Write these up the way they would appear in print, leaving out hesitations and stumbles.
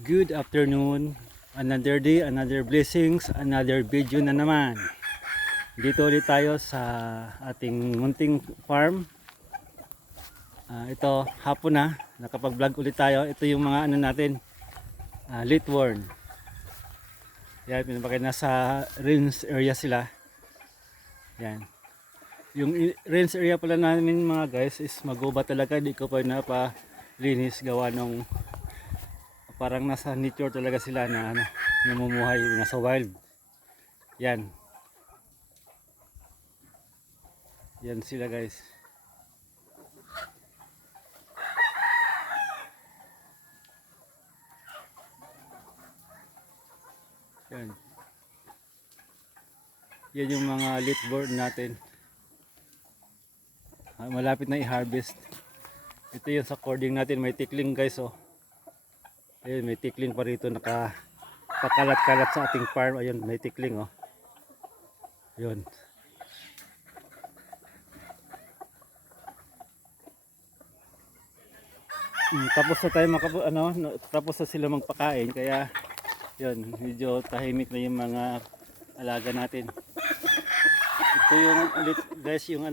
Good afternoon. Another day, another blessings, another video na naman. Dito ulit tayo sa ating munting farm. Ito, hapon na. Nakapag-vlog ulit tayo. Ito yung mga ano natin, litworm. Yan, pinapakita nasa range area sila. Yan. Yung range area pala namin mga guys is maguba talaga. Di ko pa napalinis gawa nung parang nasa nature talaga sila na ano, namumuhay, nasa wild. Yan. Yan sila guys. Yan. Yan yung mga litworm natin. Malapit na i-harvest. Ito yung sa cording natin, may tickling guys oh. Ayun, may tickling pa rito, nakapakalat-kalat sa ating farm. Ayun, may tickling oh. Ayun. Tapos na tayo tapos na sila magpakain, kaya yun, medyo tahimik na yung mga alaga natin. Ito yung ulit guys, yung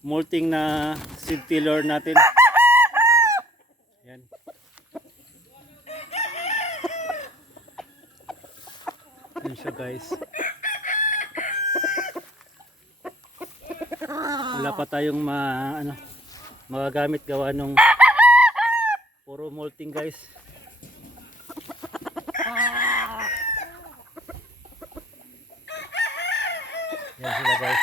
molting na seed tiller natin. Yan. Yan siya guys. Wala pa tayong magagamit gawa nung puro molting guys. Yan sila guys.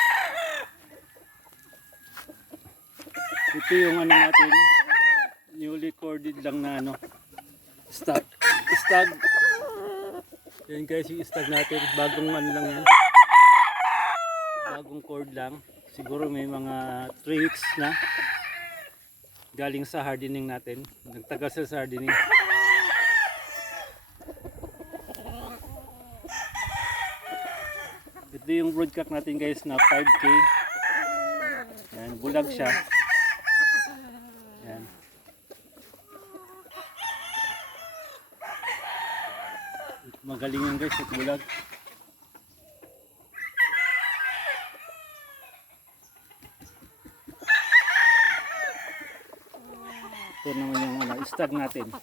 Ito yung natin, newly corded lang na stag. Yan guys yung stag natin, bagong lang yan. Bagong cord lang. Siguro may mga 3 weeks na. Galing sa hardening natin. Nagtagal sila sa hardening. Ito yung broodcock natin guys na 5K. Yan, bulag siya. Yan. Magaling yan guys, at bulag. Ito naman yung stag natin.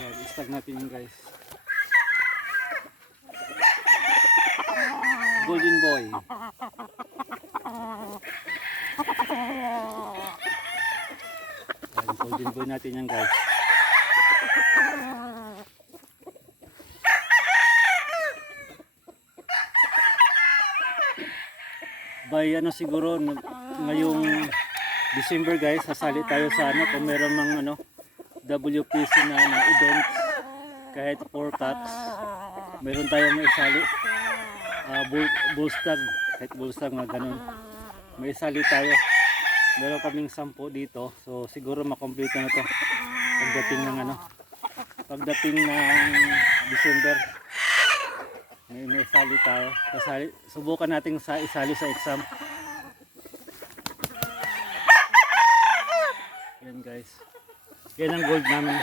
Yan, stag natin yung guys. Golden boy. Yan, golden boy natin yan guys. By siguro ngayong December guys, sasali tayo sa kung meron mang WPC na events, kahit 4 cats meron tayong maisali. Bullstag, kahit bullstag mga ganun, may isali tayo. Meron kaming 10 dito, so siguro makompleto na to pagdating ng December. May isali tayo. Subukan natin isali sa exam. Yan guys, yan ang gold namin.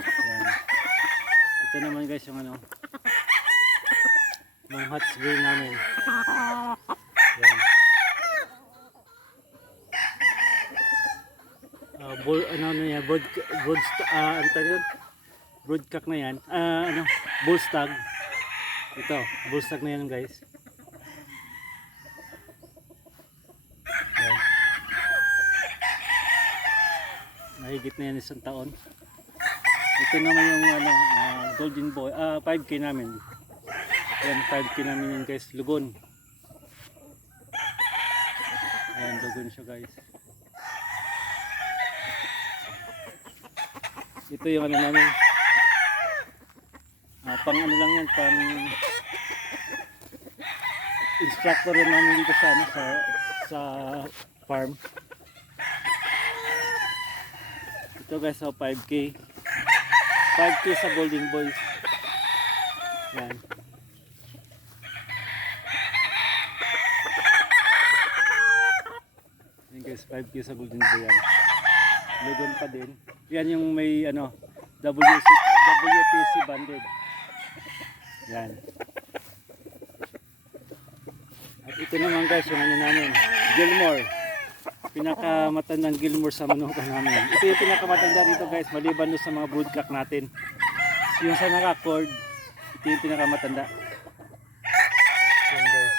Yan. Ito naman guys yung yung hot spring namin. Yan. Broodcock na yan. Bullstag. Ito, bullstag na yan guys. Yan. Mahigit na yan 1 taon. Ito naman yung golden boy, 5K namin. Yan, 5K namin yan guys, lugon. Ayan, lugon siya guys. Ito yung namin, pang lang yan, pang instructor yan namin dito sa farm. Ito guys, 5K sa golden boys. Yan. Yan guys, 5K sa Golden Boy yan. Lugon pa din. Yan yung may ano, WPC banded. Yan. At ito naman guys, yung ano namin, Gilmore. Pinakamatandang Gilmore sa manukan namin. Ito yung pinakamatanda dito guys, maliban doon sa mga broodcock natin. Yung sa naka-cord, ito yung pinakamatanda. Yan guys.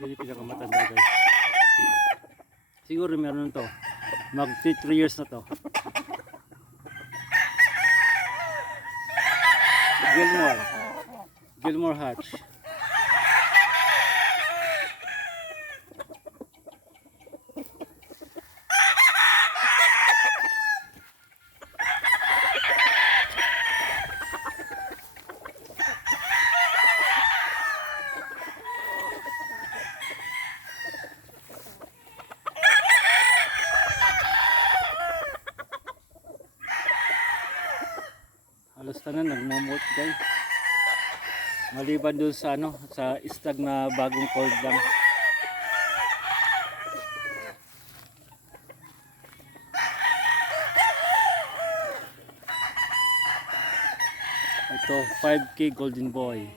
Yan yung pinakamatanda guys. Siguro meron to. Mag 3 years na to. Gilmore Hatch. Halos tanan nagmumult guys. Maliban dun sa ano, sa istag na bagong cold lang. Ito 5K Golden Boy.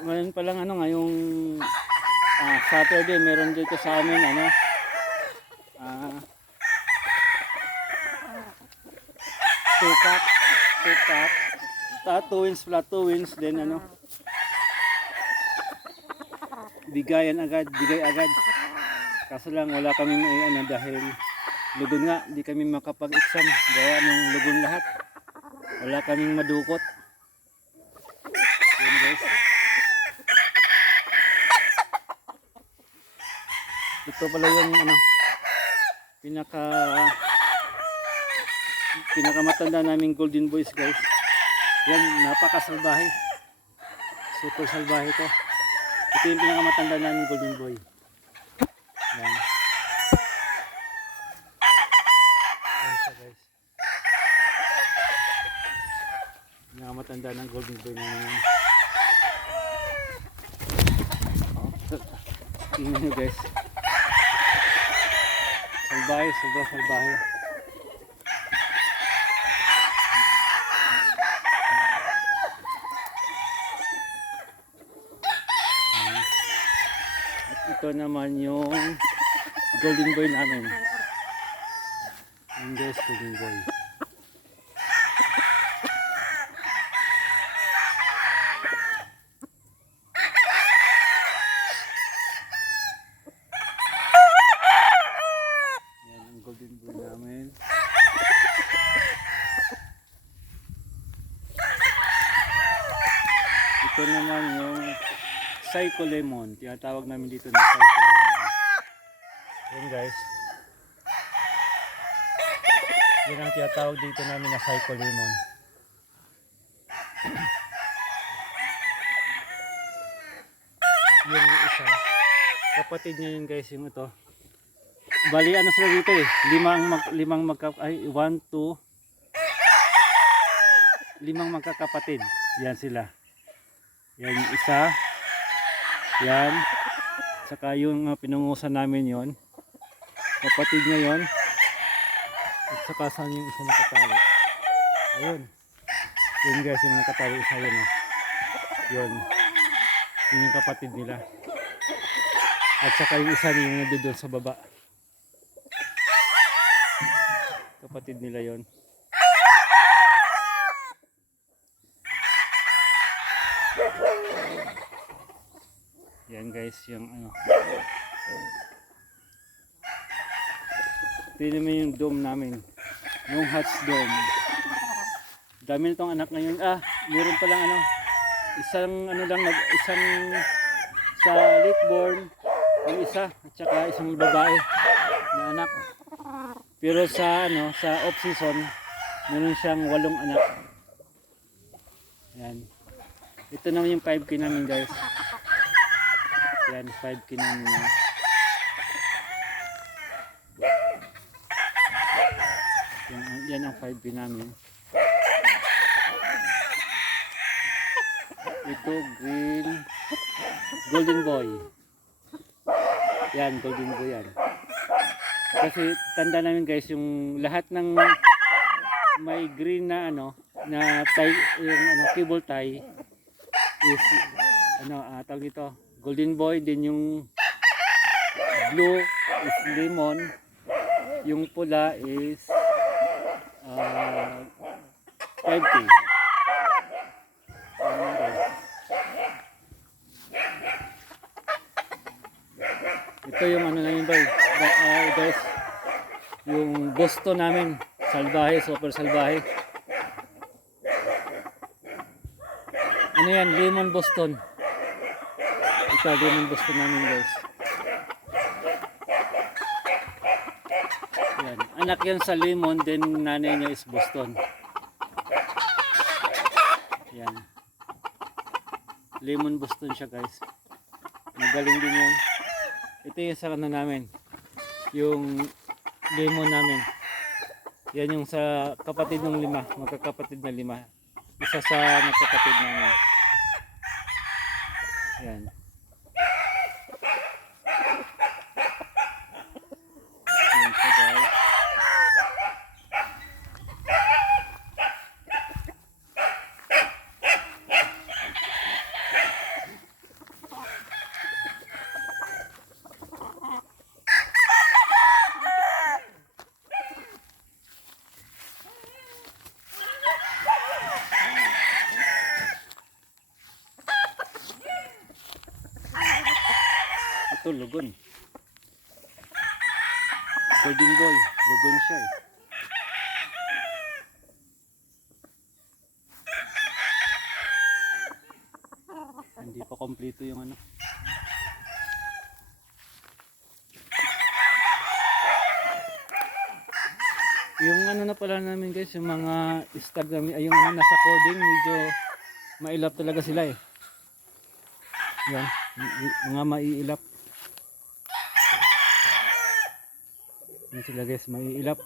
Ngayon pa lang ano, ngayong Saturday meron dito sa amin ano, two wins din ano, bigay agad, kaso lang wala kami ano dahil lugon nga, di kami makapag-exam gawa ng lugon lahat, wala kaming madukot. Yun guys, ito pala yung ano, pinakamatanda naming Golden Boys guys. Yan, napakasalbahe, super salbahe to. Ito yung pinakamatanda naming Golden Boy. Yan, yan siya guys, pinakamatanda ng Golden Boy namin yan. Tingnan nyo guys, salbahe, sobrang salbahe. At ito naman yung Golden Boy namin. Yung guys, Golden Boy. Yan ang Golden Boy namin. Ito naman yung Psycho Lemon. Tinatawag namin dito na Psycho Lemon. Yan guys. Yan ang tinatawag dito namin na Psycho Lemon. Yung isa, kapatid niya yun guys, yung ito. Bali ano sila dito eh, limang magkakapatid. Yan sila. Yan yung isa. Yan. Saka yung pinungusan namin yon, kapatid niya yon. At saka saan yung isa nakatawa. Ayun. Yun guys, yung nakatawa isa yun. Yun. Yun yung kapatid nila. At saka yung isa yung nandoon sa baba. Kapatid nila yon. Yan guys, yung ano. Ito naman yung dome namin. Yung hatch dome. Dami nitong anak ngayon. Meron pa lang ano, isang ano lang, isang sa late born, yung isa, at saka isang babae na anak. Pero sa ano, sa off season, meron siyang 8 anak. Yan. Ito naman yung 5K namin guys. Yan, 5K namin yan. Yan ang 5K namin. Ito green golden boy. Yan, golden boy yan. Kasi tanda namin guys, yung lahat ng may green na ano, na tie, yung ano, cable tie is ano, tawag dito, golden boy. Din yung blue is lemon, yung pula is 5K. Ito yung ano namin guys, yung Boston namin, salbahe, super salbahe. Ano yan, lemon Boston. Ito, lemon Boston namin guys. Yan. Anak yan sa lemon, then nanay niya is Boston. Yan. Lemon Boston siya guys. Magaling din yan. Ito yung sa ano namin, yung lemon namin. Yan yung sa kapatid ng 5, magkakapatid na 5. Isa sa magkakapatid namin. Yan. Yan siya guys. Ito lugon. Golden boy, lugon siya eh. Hindi pa kompleto yung ano. Yung ano na pala namin guys, yung mga stag namin, ay yung ano nasa cording, medyo mailap talaga sila eh. Yan, mga maiilap. Yan sila guys, maiilap.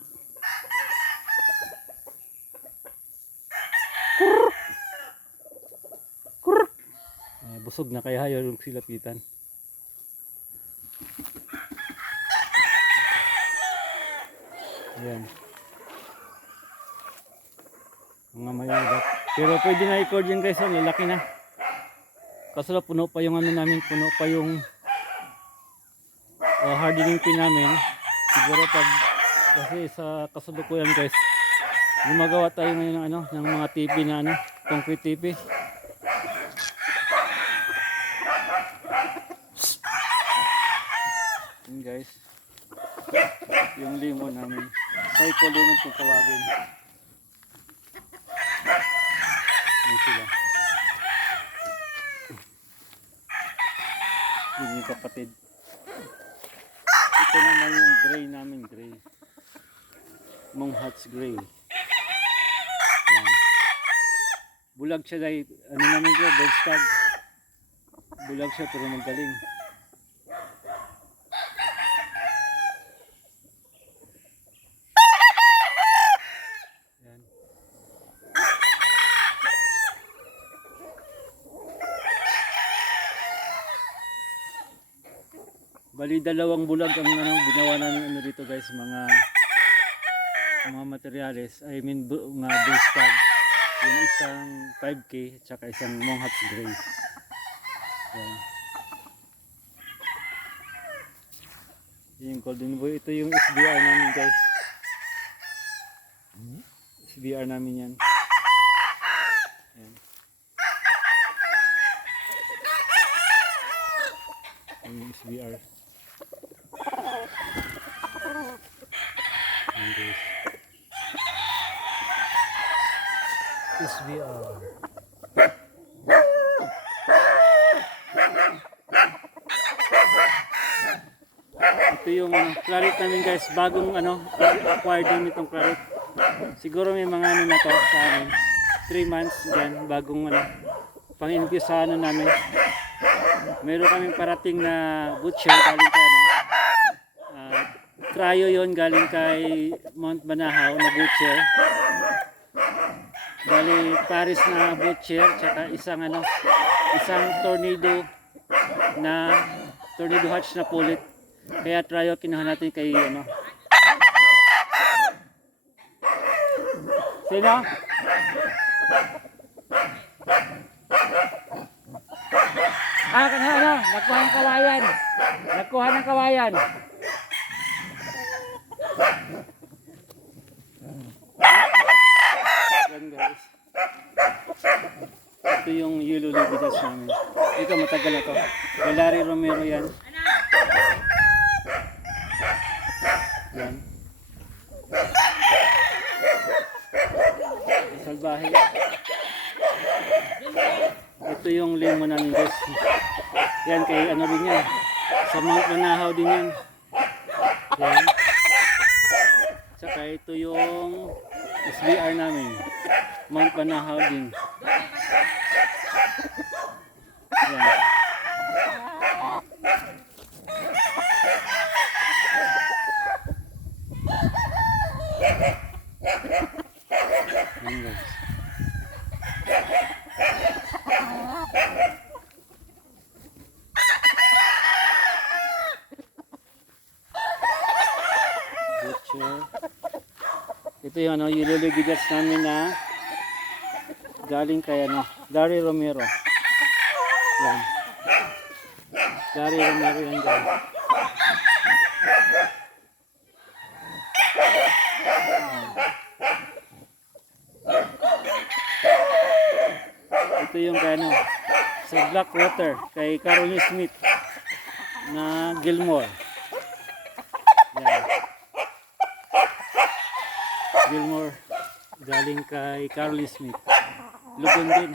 Busog na kaya ayaw yung silapitan. Ayan. Mga maiilap. Pero pwede na i-record yan guys, lalaki na. Kaso puno pa yung ano namin, puno pa yung hardening pin namin. Siguro pag kasi sa kasalukuyan guys, gumagawa tayo ngayon ng ano, ng mga TV na ano, concrete TV. Yun guys, yung lemon namin, psycho lemon kung tawagin. Yan sila. Yun yung kapatid. Ito naman yung gray namin, gray. Monghats gray. Yan. Bulag siya dahil, ano namin ko, bird stag. Bulag siya pero magaling. Yan. Bali 2 bulag ang ano, ginawa namin ano dito guys, mga materyales. I mean mga bull stag. Yung isang 5K at saka isang Monghats gray. Yan. Yung golden boy, ito yung SBR namin guys. SBR namin yan. Yan. Yung SBR. Yan guys. SBR. Ito yung claret namin guys, bagong acquired din itong claret. Siguro may mga na to sa amin. 3 months yan, bagong pang-infuse namin. Meron kaming parating na butcher galing kay Cryo yon, galing kay Mount Banahaw na butcher. Bali Paris na butcher, tsaka isang tornado hatch na pulit. Kaya Cryo kinuha natin kay Sino? Nakuha ng kawayan. Nakuha ng kawayan. Yan guys. Ito yung yellow libidas namin. Ito matagal na to. Larry Romero yan. Yan. Salbahe. Ito yung lemon namin guys. Yan kay din yan. Sa Mount Banahaw din yan. Yan. Saka ito yung SBR namin. Mount Banahaw din. Yan. Yan guys. Ito yung yellow libidas namin na galing kay Larry Romero. Yan. Larry Romero yan guys. Ito yung kay sa Blackwater kay Caroline Smith na Gilmore. Yan. Gilmore galing kay Caroline Smith. Lugon din.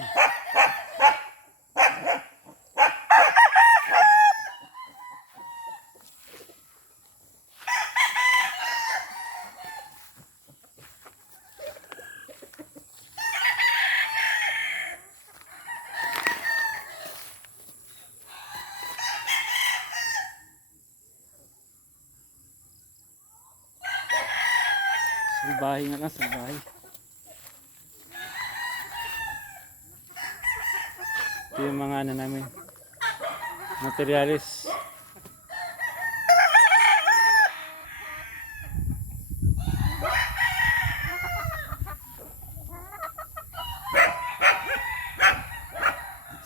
Salbahe nga lang, salbahe. Ito yung mga namin materialis.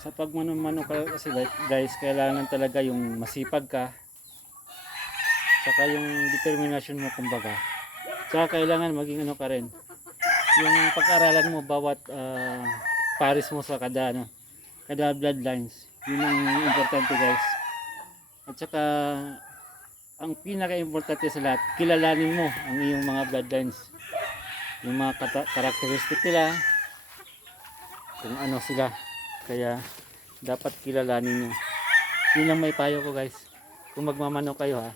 Sa pagmano-mano kasi guys, kailangan talaga yung masipag ka, saka yung determination mo kumbaga. Saka kailangan maging ka rin. Yung pag-aralan mo bawat pares mo sa kada bloodlines. Yun ang importante guys. At saka ang pinaka-importante sa lahat, kilalanin mo ang iyong mga bloodlines. Yung mga karakteristik nila, kung ano sila. Kaya dapat kilalanin nyo. Yun lang may payo ko guys. Kung magmamano kayo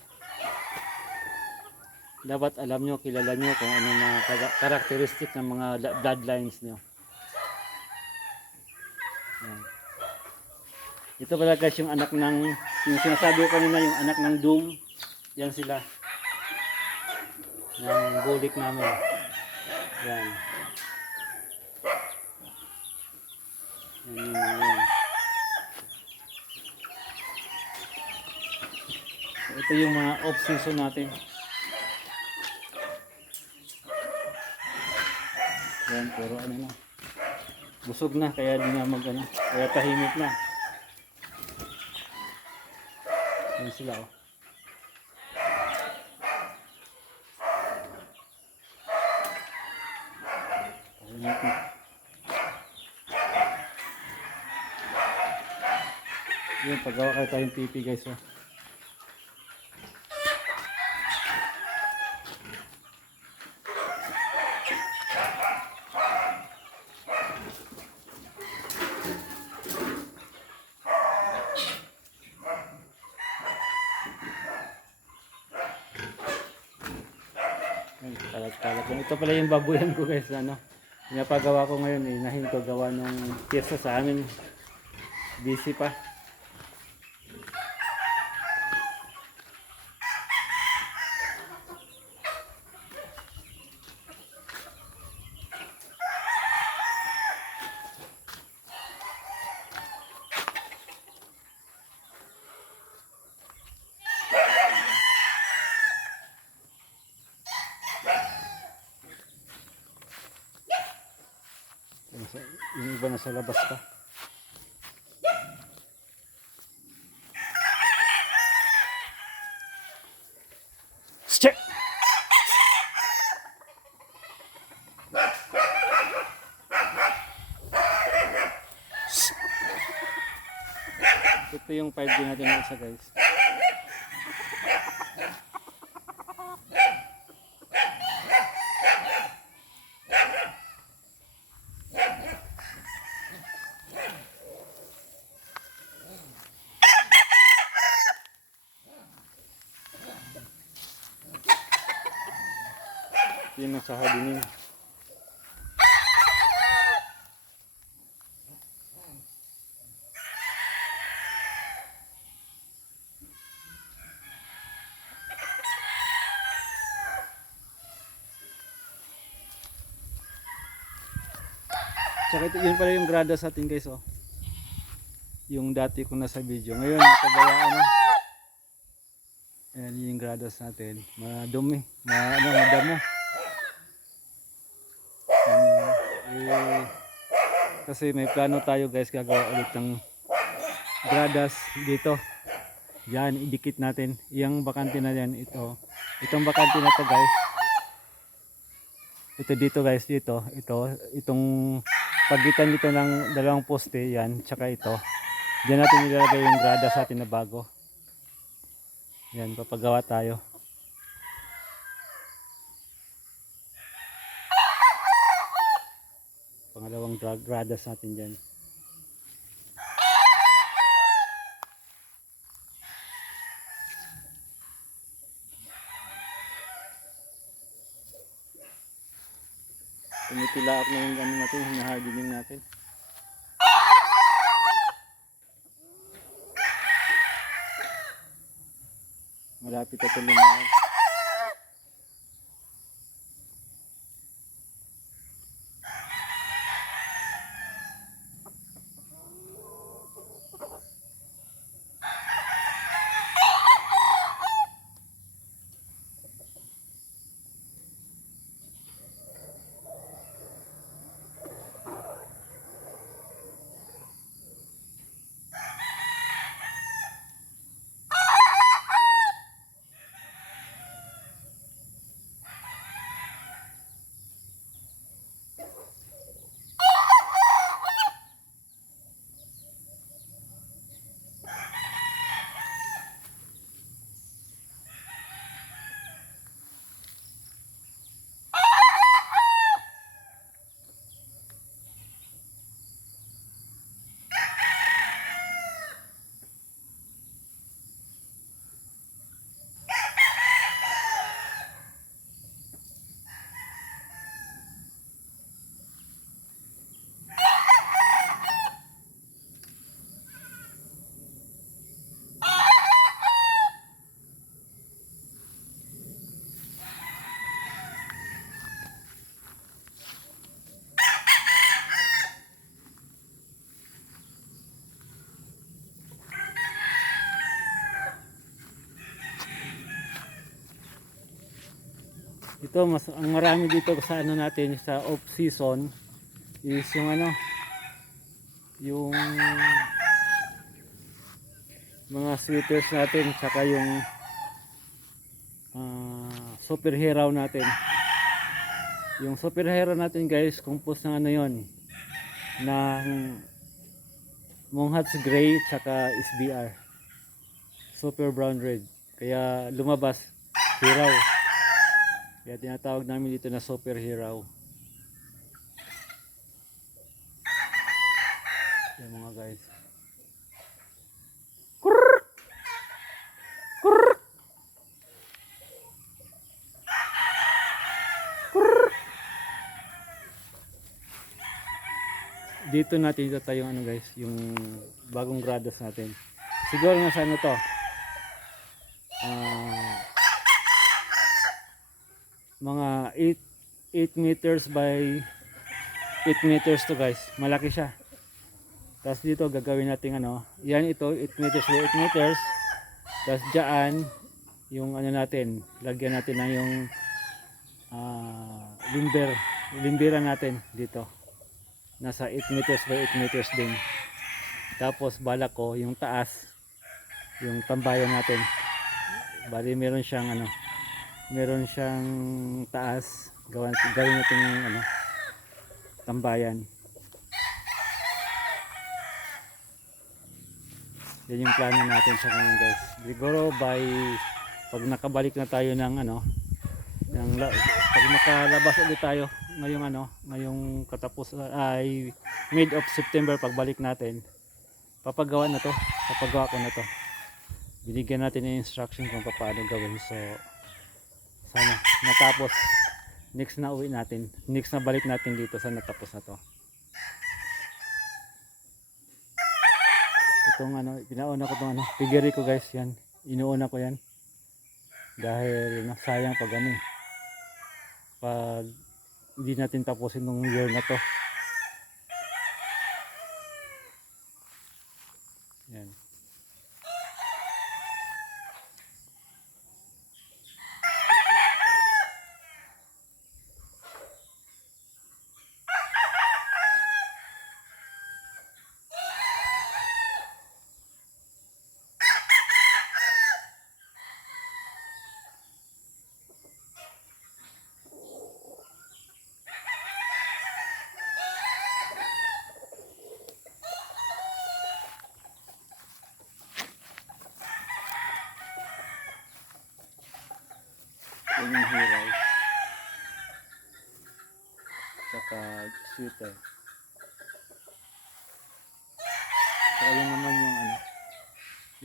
dapat alam nyo, kilala nyo kung ano mga karakteristik ng mga bloodlines nyo. Yan. Ito pala guys yung anak ng, yung sinasabi ko kanina, yung anak ng Doom. Yan sila. Yung bulik namin. Yan. Yan. Ito yung mga off-season natin. Yan, pero na. Busog na, kaya di na kaya tahimik na. Yan sila Tahimik na. Yan, paggawa kayo tayong pipi guys Ito pala yung babuyan ko guys, ano. Pinapagawa ko ngayon, inahin ko gawa nung pyesa sa amin. Busy pa. Yung iba nasa labas pa. Check! Ito yung 5D natin na isa guys. Yun ang sa hardinin. Tsaka ito, yun pala yung grada sa atin guys, oh. Yung dati ko nasa video. Ngayon, nakabayaan na. Ayan yung gradas natin. Madumi. Madamo. Kasi may plano tayo guys, gagawa ulit ng gradas dito. Yan, idikit natin. Yung bakante na yan, ito. Itong bakante na to guys. Ito dito guys, dito. Itong pagitan dito ng dalawang poste, yan. Tsaka ito. Diyan natin nilalagay yung gradas sa atin na bago. Yan, papagawa tayo. Pangalawang gradas natin dyan. Tumitilaak na yung ano natin, hinahardening natin. Malapit na tuloy na. Ito mas ang marami dito sa ano natin sa off season is yung ano, yung mga sweaters natin, tsaka yung superhero natin. Yung superhero natin guys, composed ng ano yon, ng Monghats Gray tsaka SBR, Super Brown Red. Kaya lumabas hero. Kaya tinatawag namin dito na superhero. Yan mga guys. Kurr! Kurr! Kurr! dito natin itatayo ano guys, yung bagong gradas natin. Siguro nasa ano to, ah, mga 8 meters by 8 meters to guys. Malaki siya. Tapos dito gagawin natin ano, yan ito 8 meters by 8 meters. Tapos dyan yung ano natin, lagyan natin na yung limberan natin dito. Nasa 8 meters by 8 meters din. Tapos balak ko yung taas, yung tambayan natin. Bali meron siyang ano, meron siyang taas. Gawin natin yung ano, tambayan. Yan yung plano natin sa ngayon guys. Siguro by pag nakabalik na tayo ng ano, pag makalabas ulit tayo ngayong ano, ngayong katapos ay mid of September pagbalik natin, papagawa ko na to. Binigyan natin ng instruction kung paano gawin. So sana matapos next na uwi natin, next na balik natin dito sa natapos na to. Itong ano, pinauna ko tong ano, piggery ko guys, yan. Inuuna ko yan. Dahil sayang pag ano, pag hindi natin tapusin nung year na to. Yan. Yan yung hiray. Tsaka sweater. Saka yun naman yung ano,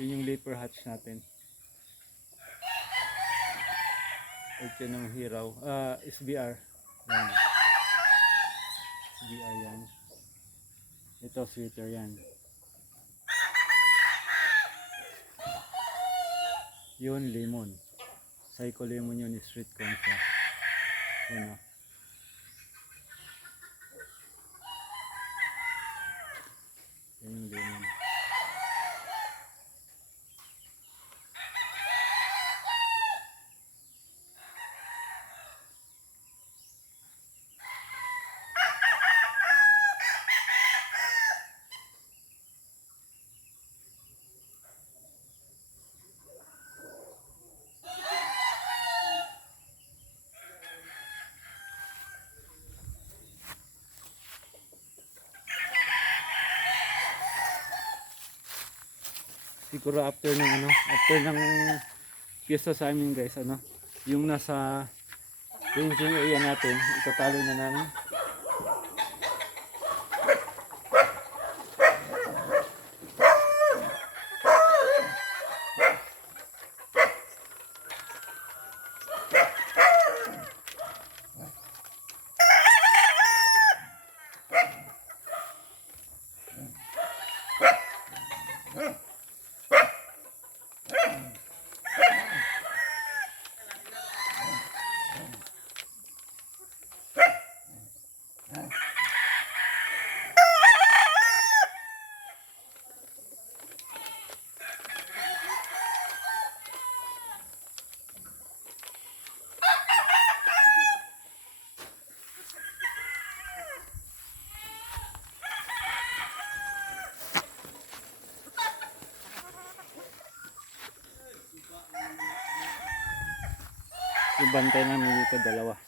yun yung leaper hatch natin. Ito ng hiraw. SBR. Yan. SBR yan. Ito sweater yan. Yun lemon. Psycho lemon yun, street corn siya. Yun o. Yan yung lemon. Siguro after ng ano, after ng piyesta sa amin guys, ano, yung nasa ranging area natin, itatalo na namin. Yung bantay namin dito, dalawa.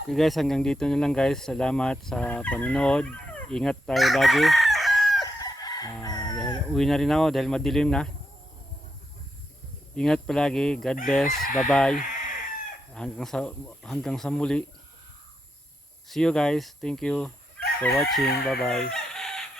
Okay guys, hanggang dito na lang guys. Salamat sa panonood. Ingat tayo lagi. Dahil uwi na rin ako dahil madilim na. Ingat palagi. God bless. Bye bye. Hanggang sa muli. See you guys. Thank you for watching. Bye bye.